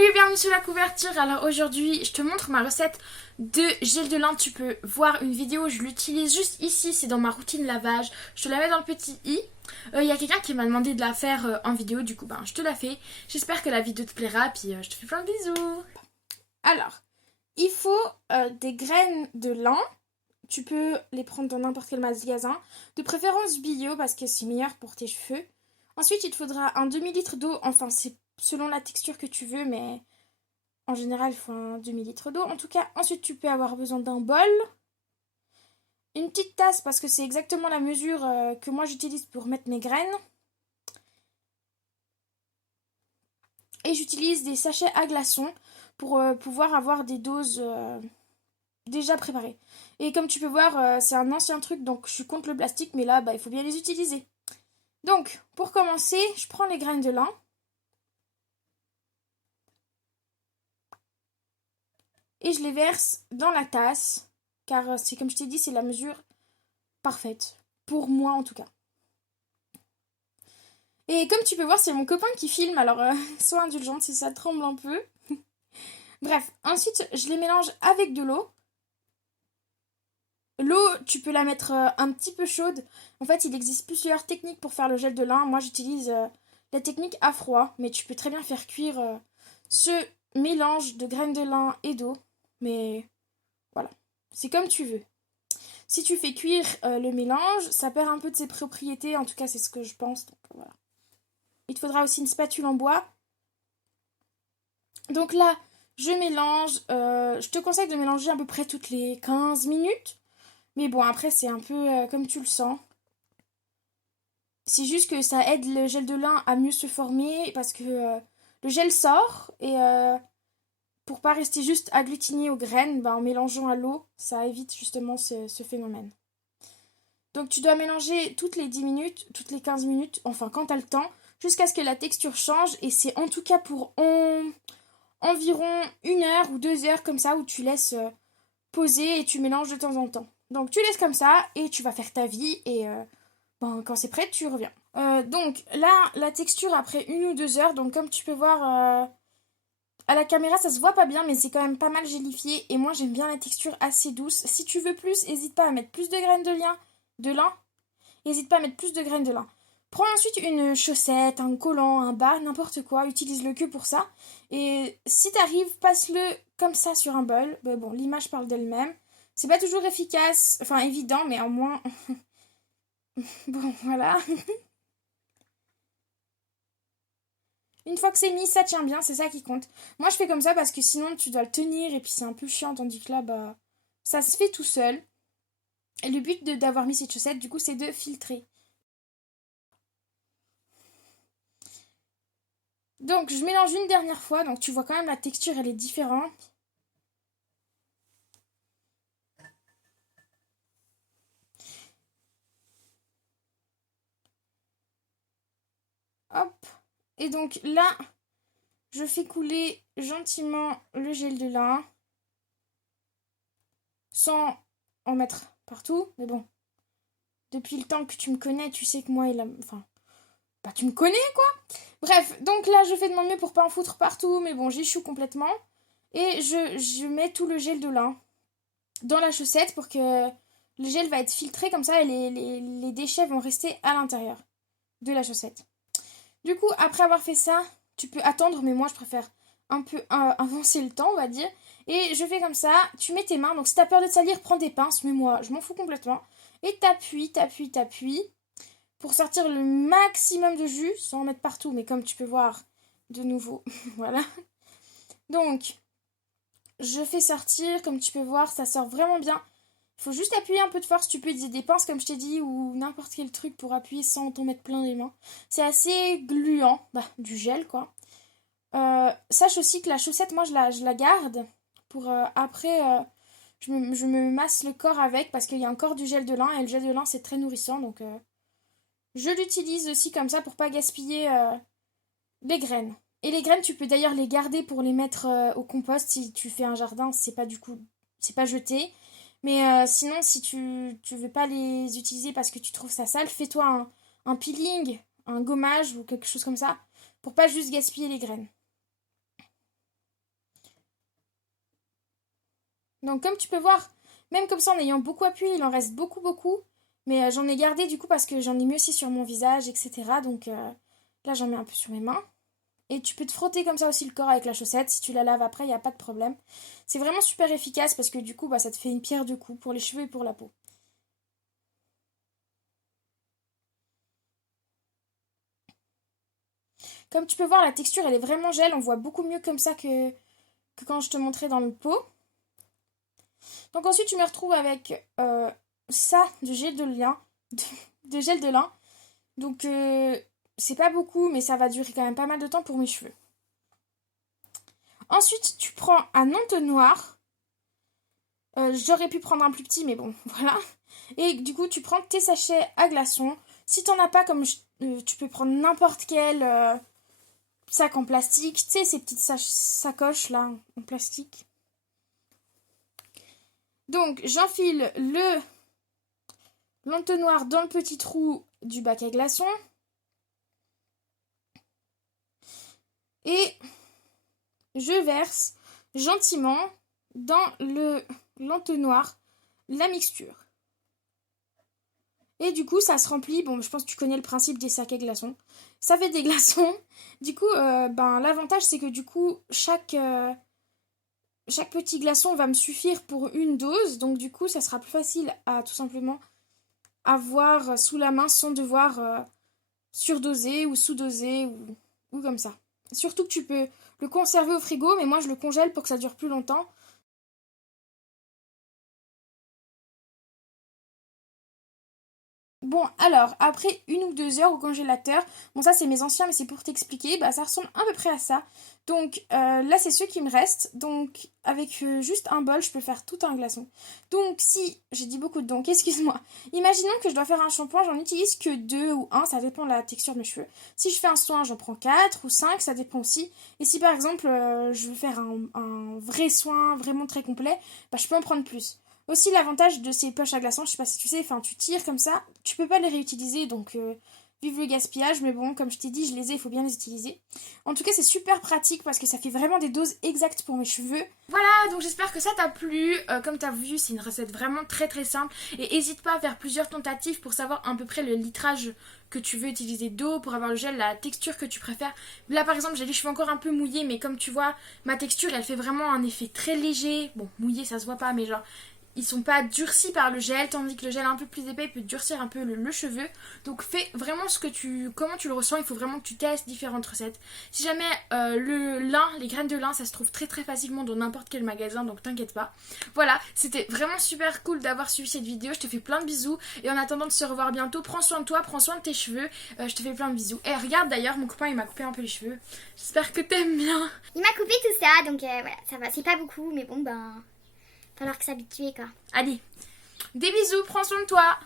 Salut et bienvenue sur la couverture. Alors aujourd'hui je te montre ma recette de gel de lin. Tu peux voir une vidéo, je l'utilise juste ici, c'est dans ma routine lavage. Je te la mets dans le petit i. Il y a quelqu'un qui m'a demandé de la faire en vidéo, du coup je te la fais. J'espère que la vidéo te plaira, puis je te fais plein de bisous. Alors, il faut des graines de lin. Tu peux les prendre dans n'importe quel magasin. De préférence bio parce que c'est meilleur pour tes cheveux. Ensuite il te faudra un demi-litre d'eau, enfin c'est selon la texture que tu veux, mais en général, il faut un demi-litre d'eau. En tout cas, ensuite, tu peux avoir besoin d'un bol. Une petite tasse, parce que c'est exactement la mesure que moi j'utilise pour mettre mes graines. Et j'utilise des sachets à glaçons pour pouvoir avoir des doses déjà préparées. Et comme tu peux voir, c'est un ancien truc, donc je suis contre le plastique, mais là, il faut bien les utiliser. Donc, pour commencer, je prends les graines de lin. Et je les verse dans la tasse, car c'est comme je t'ai dit, c'est la mesure parfaite, pour moi en tout cas. Et comme tu peux voir, c'est mon copain qui filme, alors sois indulgente si ça tremble un peu. Bref, ensuite je les mélange avec de l'eau. L'eau, tu peux la mettre un petit peu chaude. En fait, il existe plusieurs techniques pour faire le gel de lin. Moi, j'utilise la technique à froid, mais tu peux très bien faire cuire ce mélange de graines de lin et d'eau. Mais voilà, c'est comme tu veux. Si tu fais cuire le mélange, ça perd un peu de ses propriétés. En tout cas, c'est ce que je pense. Donc, voilà. Il te faudra aussi une spatule en bois. Donc là, je mélange. Je te conseille de mélanger à peu près toutes les 15 minutes. Mais bon, après, c'est un peu comme tu le sens. C'est juste que ça aide le gel de lin à mieux se former parce que le gel sort et pour pas rester juste agglutiné aux graines, en mélangeant à l'eau, ça évite justement ce phénomène. Donc tu dois mélanger toutes les 10 minutes, toutes les 15 minutes, enfin quand tu as le temps, jusqu'à ce que la texture change. Et c'est en tout cas pour environ 1 heure ou 2 heures comme ça où tu laisses poser et tu mélanges de temps en temps. Donc tu laisses comme ça et tu vas faire ta vie et quand c'est prêt, tu reviens. Donc là, la texture après 1 ou 2 heures, donc comme tu peux voir à la caméra, ça se voit pas bien, mais c'est quand même pas mal gélifié. Et moi, j'aime bien la texture assez douce. Si tu veux plus, n'hésite pas à mettre plus de graines de lin. N'hésite pas à mettre plus de graines de lin. Prends ensuite une chaussette, un collant, un bas, n'importe quoi. Utilise-le que pour ça. Et si t'arrives, passe-le comme ça sur un bol. Bon, l'image parle d'elle-même. C'est pas toujours efficace, enfin évident, mais au moins... bon, voilà. Une fois que c'est mis, ça tient bien, c'est ça qui compte. Moi, je fais comme ça parce que sinon, tu dois le tenir et puis c'est un peu chiant, tandis que là, ça se fait tout seul. Et le but d'avoir mis cette chaussette, du coup, c'est de filtrer. Donc, je mélange une dernière fois, donc tu vois quand même la texture, elle est différente. Hop. Et donc là, je fais couler gentiment le gel de lin. Sans en mettre partout, mais bon. Depuis le temps que tu me connais, tu sais que moi, enfin... Bah, tu me connais, quoi. Bref, donc là, je fais de mon mieux pour pas en foutre partout, mais bon, j'échoue complètement. Et je mets tout le gel de lin dans la chaussette pour que le gel va être filtré comme ça et les déchets vont rester à l'intérieur de la chaussette. Du coup, après avoir fait ça, tu peux attendre, mais moi, je préfère un peu avancer le temps, on va dire. Et je fais comme ça, tu mets tes mains, donc si t'as peur de te salir, prends des pinces, mais moi, je m'en fous complètement. Et t'appuies pour sortir le maximum de jus, sans en mettre partout, mais comme tu peux voir, de nouveau, voilà. Donc, je fais sortir, comme tu peux voir, ça sort vraiment bien. Il faut juste appuyer un peu de force, tu peux utiliser des pinces comme je t'ai dit, ou n'importe quel truc pour appuyer sans t'en mettre plein les mains. C'est assez gluant, du gel quoi. Sache aussi que la chaussette, moi je la garde pour après, je me masse le corps avec parce qu'il y a encore du gel de lin et le gel de lin c'est très nourrissant donc je l'utilise aussi comme ça pour pas gaspiller les graines. Et les graines, tu peux d'ailleurs les garder pour les mettre au compost si tu fais un jardin, c'est pas jeté. Mais sinon, si tu veux pas les utiliser parce que tu trouves ça sale, fais-toi un peeling, un gommage ou quelque chose comme ça pour pas juste gaspiller les graines. Donc comme tu peux voir, même comme ça en ayant beaucoup appuyé, il en reste beaucoup beaucoup. Mais j'en ai gardé du coup parce que j'en ai mis aussi sur mon visage, etc. Donc là j'en mets un peu sur mes mains. Et tu peux te frotter comme ça aussi le corps avec la chaussette. Si tu la laves après, il n'y a pas de problème. C'est vraiment super efficace parce que du coup, bah, ça te fait une pierre deux coups pour les cheveux et pour la peau. Comme tu peux voir, la texture, elle est vraiment gel. On voit beaucoup mieux comme ça que quand je te montrais dans le pot. Donc ensuite, tu me retrouves avec ça de gel de lin. De gel de lin. Donc c'est pas beaucoup, mais ça va durer quand même pas mal de temps pour mes cheveux. Ensuite, tu prends un entonnoir. J'aurais pu prendre un plus petit, mais bon, voilà. Et du coup, tu prends tes sachets à glaçons. Si t'en as pas, tu peux prendre n'importe quel sac en plastique. Tu sais, ces petites sacoches là, en plastique. Donc, j'enfile l'entonnoir dans le petit trou du bac à glaçons. Et je verse gentiment dans l'entonnoir la mixture. Et du coup, ça se remplit. Bon, je pense que tu connais le principe des sacs à glaçons. Ça fait des glaçons. Du coup, l'avantage, c'est que du coup, chaque petit glaçon va me suffire pour une dose. Donc, du coup, ça sera plus facile à tout simplement avoir sous la main sans devoir surdoser ou sous-doser ou comme ça. Surtout que tu peux le conserver au frigo, mais moi, je le congèle pour que ça dure plus longtemps. Bon, alors, après 1 ou 2 heures au congélateur, bon ça c'est mes anciens mais c'est pour t'expliquer, bah ça ressemble à peu près à ça. Donc là c'est ceux qui me restent, donc avec juste un bol je peux faire tout un glaçon. Donc si, j'ai dit beaucoup de donc, excuse-moi, imaginons que je dois faire un shampoing, j'en utilise que 2 ou 1, ça dépend de la texture de mes cheveux. Si je fais un soin j'en prends 4 ou 5, ça dépend aussi. Et si par exemple je veux faire un vrai soin vraiment très complet, bah je peux en prendre plus. Aussi, l'avantage de ces poches à glaçons, je sais pas si tu sais, enfin, tu tires comme ça, tu peux pas les réutiliser, donc vive le gaspillage, mais bon, comme je t'ai dit, je les ai, il faut bien les utiliser. En tout cas, c'est super pratique parce que ça fait vraiment des doses exactes pour mes cheveux. Voilà, donc j'espère que ça t'a plu. Comme t'as vu, c'est une recette vraiment très très simple. Et n'hésite pas à faire plusieurs tentatives pour savoir à peu près le litrage que tu veux utiliser d'eau pour avoir le gel, la texture que tu préfères. Là par exemple j'ai les cheveux encore un peu mouillés, mais comme tu vois, ma texture elle fait vraiment un effet très léger. Bon, mouillé ça se voit pas, mais genre ils sont pas durcis par le gel, tandis que le gel un peu plus épais peut durcir un peu le cheveu. Donc fais vraiment comment tu le ressens, il faut vraiment que tu testes différentes recettes. Si jamais le lin, les graines de lin, ça se trouve très très facilement dans n'importe quel magasin, donc t'inquiète pas. Voilà, c'était vraiment super cool d'avoir suivi cette vidéo, je te fais plein de bisous, et en attendant de se revoir bientôt, prends soin de toi, prends soin de tes cheveux, je te fais plein de bisous. Et regarde d'ailleurs, mon copain il m'a coupé un peu les cheveux, j'espère que t'aimes bien. Il m'a coupé tout ça, donc voilà, ça va. C'est pas beaucoup, mais bon, ben, falloir que s'habituer, quoi. Allez, des bisous, prends soin de toi.